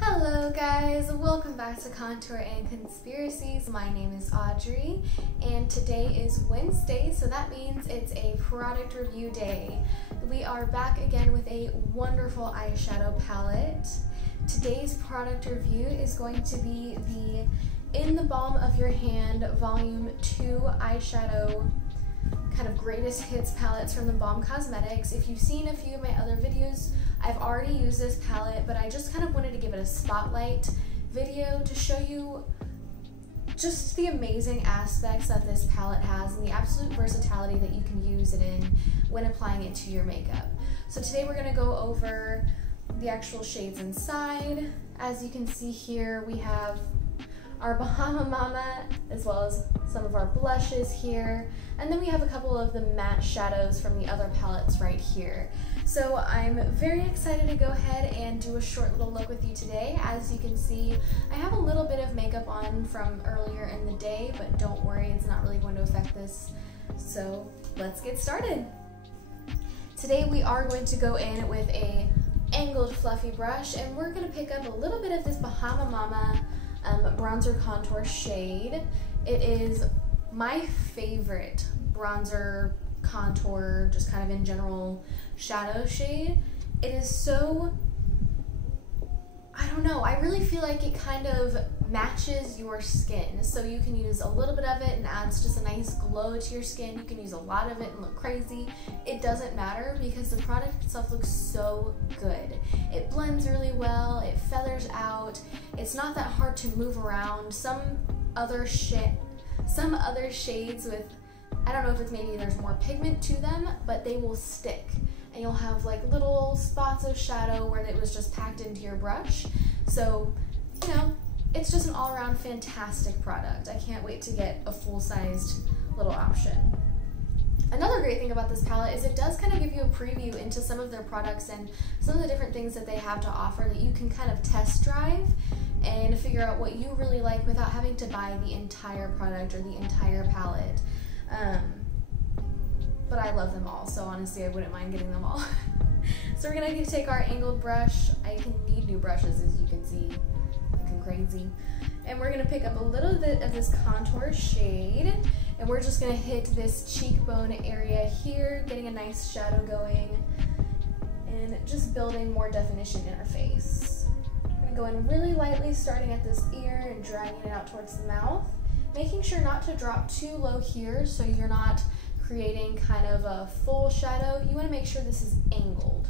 Hello guys, welcome back to Contour and Conspiracies. My name is Audrey and today is Wednesday, so that means it's a product review day. We are back again with a wonderful eyeshadow palette. Today's product review is going to be the In the Balm of Your Hand Volume 2 eyeshadow kind of greatest hits palettes from the Balm Cosmetics. If you've seen a few of my other videos, I've already used this palette, but I just kind of wanted to give it a spotlight video to show you just the amazing aspects that this palette has and the absolute versatility that you can use it in when applying it to your makeup. So today we're going to go over the actual shades inside. As you can see here, we have our Bahama Mama, as well as some of our blushes here, and then we have a couple of the matte shadows from the other palettes right here. So I'm very excited to go ahead and do a short little look with you today. As you can see, I have a little bit of makeup on from earlier in the day, but don't worry, it's not really going to affect this. So let's get started. Today we are going to go in with a angled fluffy brush, and we're going to pick up a little bit of this Bahama Mama bronzer contour shade. It is my favorite bronzer contour, just kind of in general shadow shade. It is so, I don't know, I really feel like it kind of matches your skin. So you can use a little bit of it and adds just a nice glow to your skin. You can use a lot of it and look crazy. It doesn't matter because the product itself looks so good. It blends really well, it feathers out, it's not that hard to move around. Some other shades with, I don't know if it's maybe there's more pigment to them, but they will stick. And you'll have like little spots of shadow where it was just packed into your brush. So, you know, it's just an all-around fantastic product. I can't wait to get a full-sized little option. Another great thing about this palette is it does kind of give you a preview into some of their products and some of the different things that they have to offer that you can kind of test drive and figure out what you really like without having to buy the entire product or the entire palette. But I love them all, so honestly I wouldn't mind getting them all. So we're gonna take our angled brush. I can need new brushes, as you can see, looking crazy. And we're gonna pick up a little bit of this contour shade, and we're just gonna hit this cheekbone area here, getting a nice shadow going, and just building more definition in our face. We're gonna go in really lightly, starting at this ear and dragging it out towards the mouth, making sure not to drop too low here so you're not creating kind of a full shadow. You want to make sure this is angled.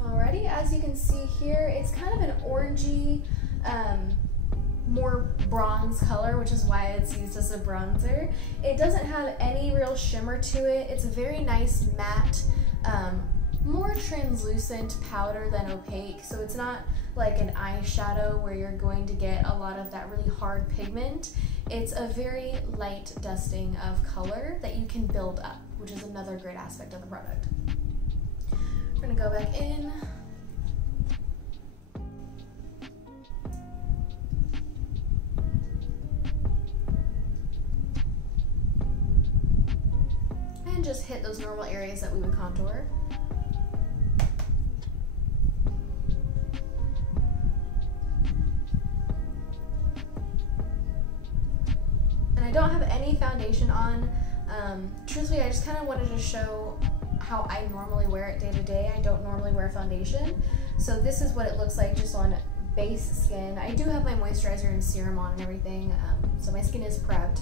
Alrighty, as you can see here, it's kind of an orangey, more bronze color, which is why it's used as a bronzer. It doesn't have any real shimmer to it. It's a very nice matte, more translucent powder than opaque, so it's not like an eyeshadow where you're going to get a lot of that really hard pigment. It's a very light dusting of color that you can build up, which is another great aspect of the product. We're gonna go back in. And just hit those normal areas that we would contour. I don't have any foundation on. Truthfully, I just kind of wanted to show how I normally wear it day to day. I don't normally wear foundation. So this is what it looks like just on base skin. I do have my moisturizer and serum on and everything, so my skin is prepped.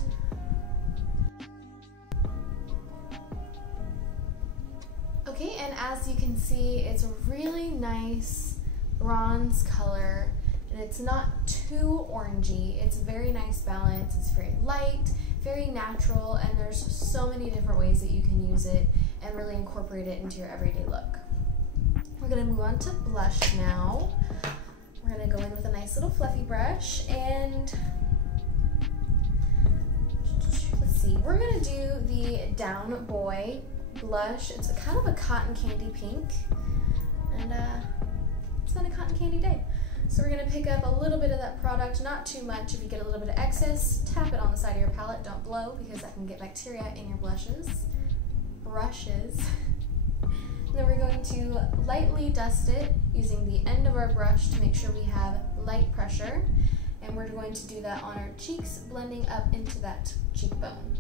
Okay, and as you can see, it's a really nice bronze color. And it's not too orangey. It's a very nice balance. It's very light, very natural, and there's so many different ways that you can use it and really incorporate it into your everyday look. We're gonna move on to blush now. We're gonna go in with a nice little fluffy brush, and let's see, we're gonna do the Down Boy blush. It's a kind of a cotton candy pink, and it's been a cotton candy day. So we're going to pick up a little bit of that product, not too much. If you get a little bit of excess, tap it on the side of your palette. Don't blow because that can get bacteria in your brushes. And then we're going to lightly dust it using the end of our brush to make sure we have light pressure. And we're going to do that on our cheeks, blending up into that cheekbone.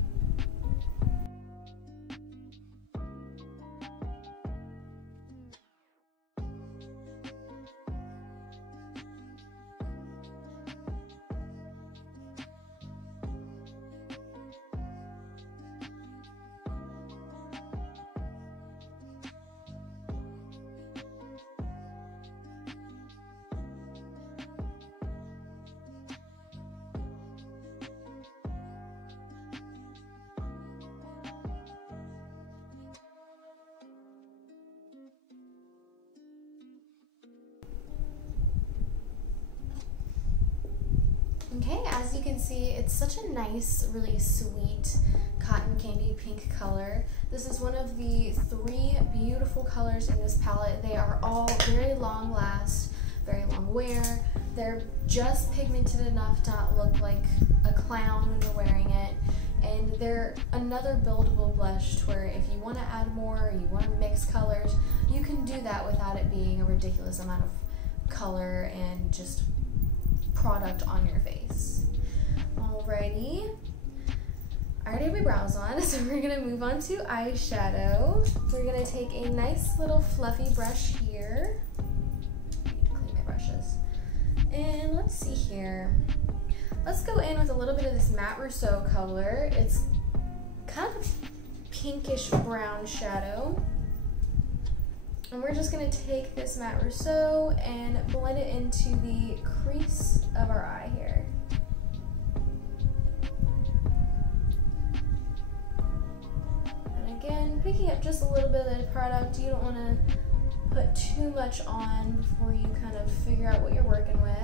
Okay, as you can see, it's such a nice, really sweet cotton candy pink color. This is one of the 3 beautiful colors in this palette. They are all very long last, very long wear. They're just pigmented enough to not look like a clown when you're wearing it. And they're another buildable blush to where if you want to add more, or you want to mix colors, you can do that without it being a ridiculous amount of color and just product on your face. Alrighty, I already have my brows on, so we're gonna move on to eyeshadow. We're gonna take a nice little fluffy brush here. I need to clean my brushes. And let's see here. Let's go in with a little bit of this Matte Rousseau color. It's kind of a pinkish brown shadow. And we're just going to take this Matte Rousseau and blend it into the crease of our eye here. And again, picking up just a little bit of the product. You don't want to put too much on before you kind of figure out what you're working with.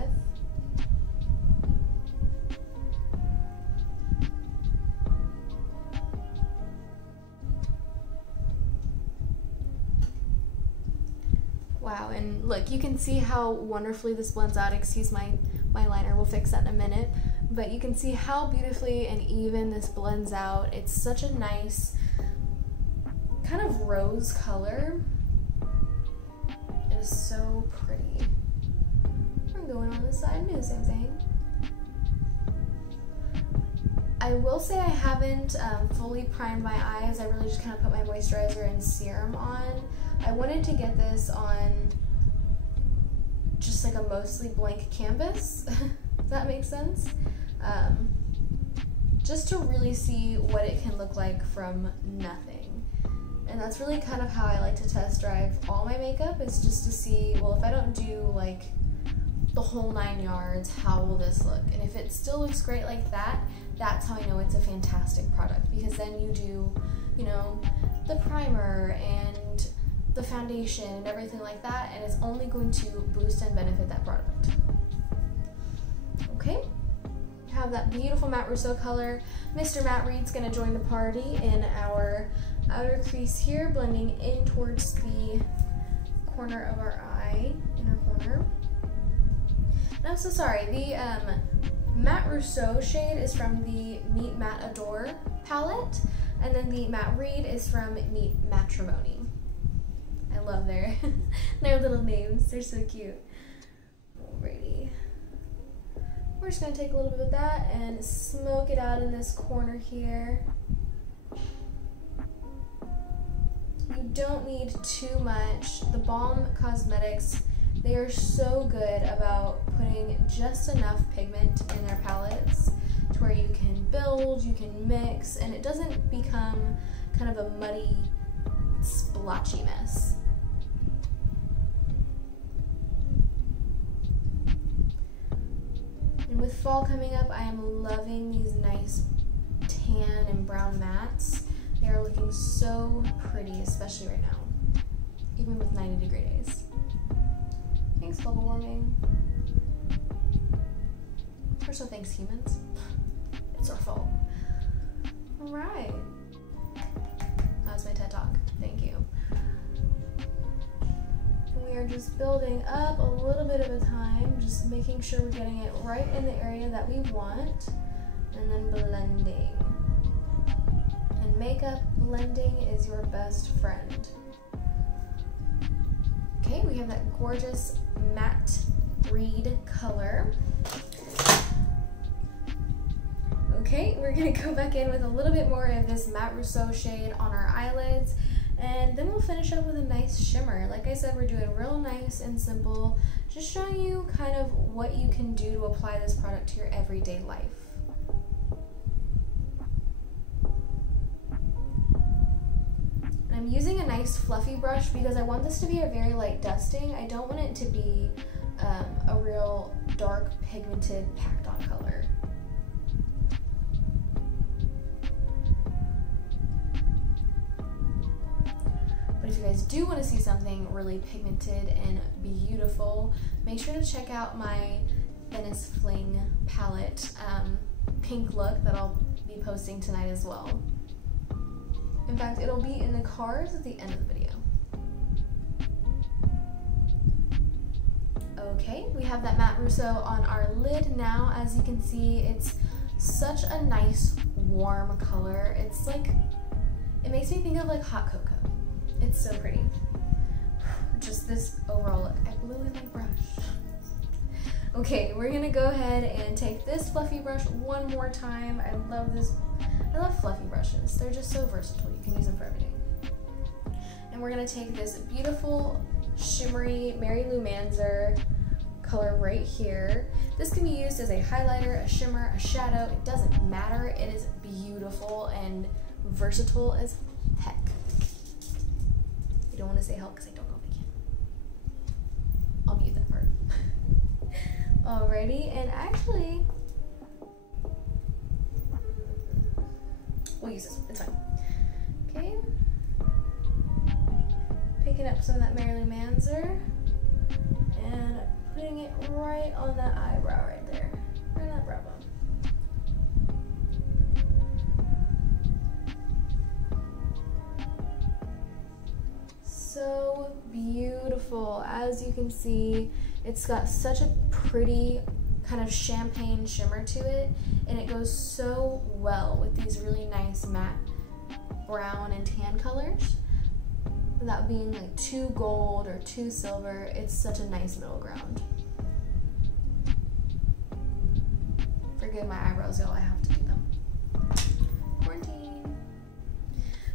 Wow, and look, you can see how wonderfully this blends out. Excuse my liner, we'll fix that in a minute. But you can see how beautifully and even this blends out. It's such a nice kind of rose color. It is so pretty. I'm going on this side and do the same thing. I will say I haven't fully primed my eyes. I really just kind of put my moisturizer and serum on. I wanted to get this on just like a mostly blank canvas, if that makes sense. Just to really see what it can look like from nothing. And that's really kind of how I like to test drive all my makeup, is just to see, well, if I don't do like the whole 9 yards, how will this look? And if it still looks great like that, that's how I know it's a fantastic product, because then you do, you know, the primer and the foundation and everything like that, and it's only going to boost and benefit that product. Okay, have that beautiful Matte Rousseau color. Mr. Matte Reed's gonna join the party in our outer crease here, blending in towards the corner of our eye, inner corner. And I'm so sorry, the Matte Rousseau shade is from the Meet Matte Adore palette, and then the Matte Reed is from Meet Matrimony. I love their little names, they're so cute. Alrighty. We're just gonna take a little bit of that and smoke it out in this corner here. You don't need too much. The Balm Cosmetics, they are so good about putting just enough pigment in their palettes to where you can build, you can mix, and it doesn't become kind of a muddy, splotchy mess. And with fall coming up, I am loving these nice tan and brown mattes. They are looking so pretty, especially right now, even with 90-degree days. Thanks, global warming. We're so thanks, humans. It's our fault. All right. That was my TED Talk. Thank you. And we are just building up a little bit at a time, just making sure we're getting it right in the area that we want, and then blending. And makeup blending is your best friend. Okay, we have that gorgeous matte reed color. Okay, we're gonna go back in with a little bit more of this Matte Rousseau shade on our eyelids, and then we'll finish up with a nice shimmer. Like I said, we're doing real nice and simple, just showing you kind of what you can do to apply this product to your everyday life. I'm using a nice fluffy brush because I want this to be a very light dusting. I don't want it to be a real dark pigmented packed on color. But if you guys do want to see something really pigmented and beautiful, make sure to check out my Venice Fling palette pink look that I'll be posting tonight as well. In fact, it'll be in the cards at the end of the video. Okay, we have that Matte Rousseau on our lid now. As you can see, it's such a nice warm color. It's like, it makes me think of like hot cocoa. It's so pretty. Just this overall look. I blew in my brush. Okay, we're gonna go ahead and take this fluffy brush one more time. I love this. I love fluffy brushes. They're just so versatile. You can use them for everything. And we're gonna take this beautiful shimmery Mary Lou Manzer color right here. This can be used as a highlighter, a shimmer, a shadow. It doesn't matter. It is beautiful and versatile as heck. I don't want to say help because I don't know if I can. I'll mute that part. Alrighty, and actually, we'll use this one. It's fine. Okay. Picking up some of that Mary Lou Manzer and putting it right on that eyebrow right there. Right on that brow bone. So beautiful. As you can see, it's got such a pretty kind of champagne shimmer to it, and it goes so well with these really nice matte brown and tan colors. Without being like too gold or too silver, it's such a nice middle ground. Forgive my eyebrows, y'all, I have to do them. Quarantine.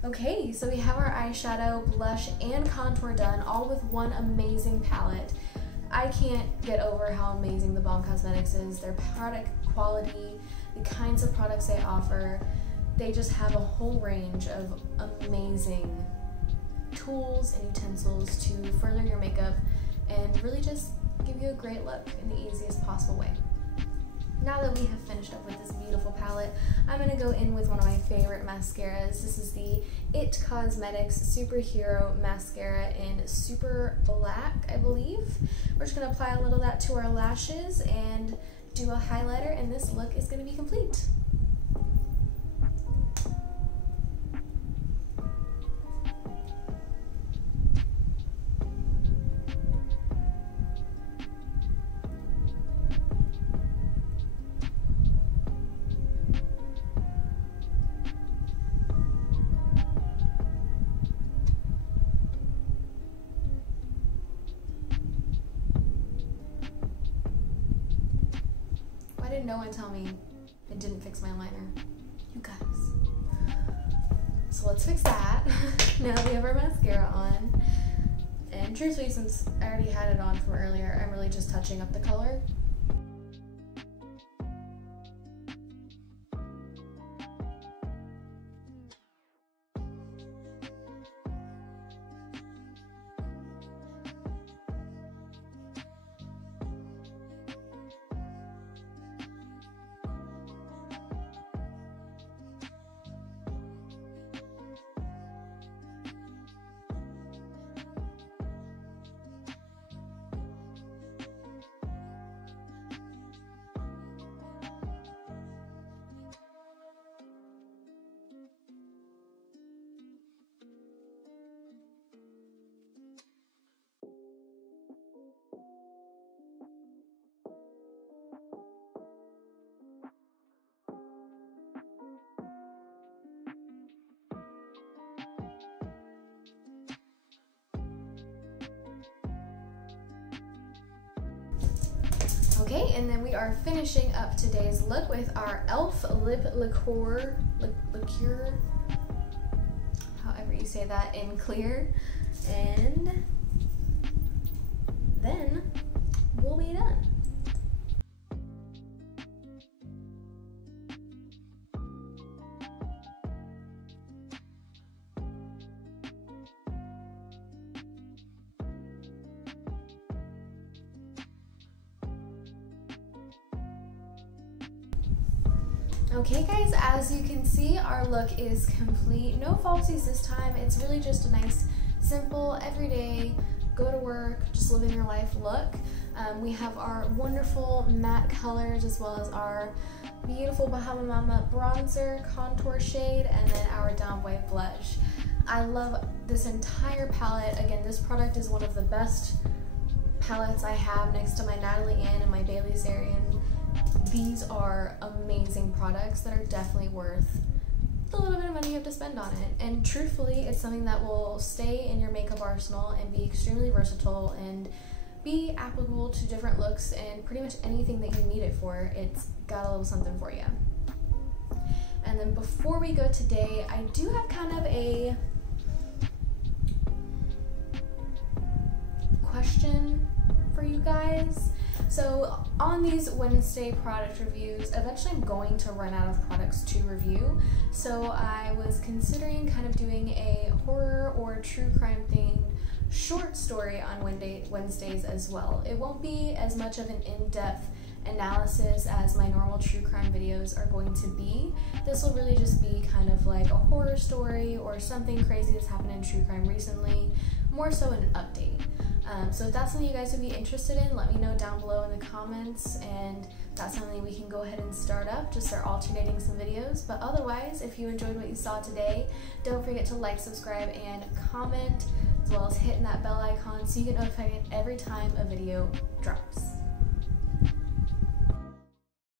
Okay, so we have our eyeshadow, blush, and contour done, all with one amazing palette. I can't get over how amazing the Balm Cosmetics is. Their product quality, the kinds of products they offer, they just have a whole range of amazing tools and utensils to further your makeup and really just give you a great look in the easiest possible way. Now that we have finished up with this beautiful palette, I'm going to go in with one of my favorite mascaras. This is the It Cosmetics Superhero Mascara in Super Black, I believe. We're just going to apply a little of that to our lashes and do a highlighter, and this look is going to be complete. Why did no one tell me it didn't fix my liner? You guys. So let's fix that. Now that we have our mascara on. And truthfully, since I already had it on from earlier, I'm really just touching up the color. Alrighty, and then we are finishing up today's look with our e.l.f. lip liqueur, however you say that, in clear, and then we'll be done. Okay guys, as you can see, our look is complete. No falsies this time. It's really just a nice, simple, everyday, go to work, just living your life look. We have our wonderful matte colors as well as our beautiful Bahama Mama bronzer contour shade, and then our down white blush. I love this entire palette. Again, this product is one of the best palettes I have next to my Natalie Ann and my Bailey Sarian. These are amazing products that are definitely worth the little bit of money you have to spend on it. And truthfully, it's something that will stay in your makeup arsenal and be extremely versatile and be applicable to different looks and pretty much anything that you need it for. It's got a little something for you. And then before we go today, I do have kind of a question for you guys. So on these Wednesday product reviews, eventually I'm going to run out of products to review. So I was considering kind of doing a horror or true crime themed short story on Wednesdays as well. It won't be as much of an in-depth analysis as my normal true crime videos are going to be. This will really just be kind of like a horror story or something crazy that's happened in true crime recently, more so an update. So if that's something you guys would be interested in, let me know down below in the comments, and that's something we can go ahead and start up, just start alternating some videos. But otherwise, if you enjoyed what you saw today, don't forget to like, subscribe, and comment, as well as hitting that bell icon so you get notified every time a video drops.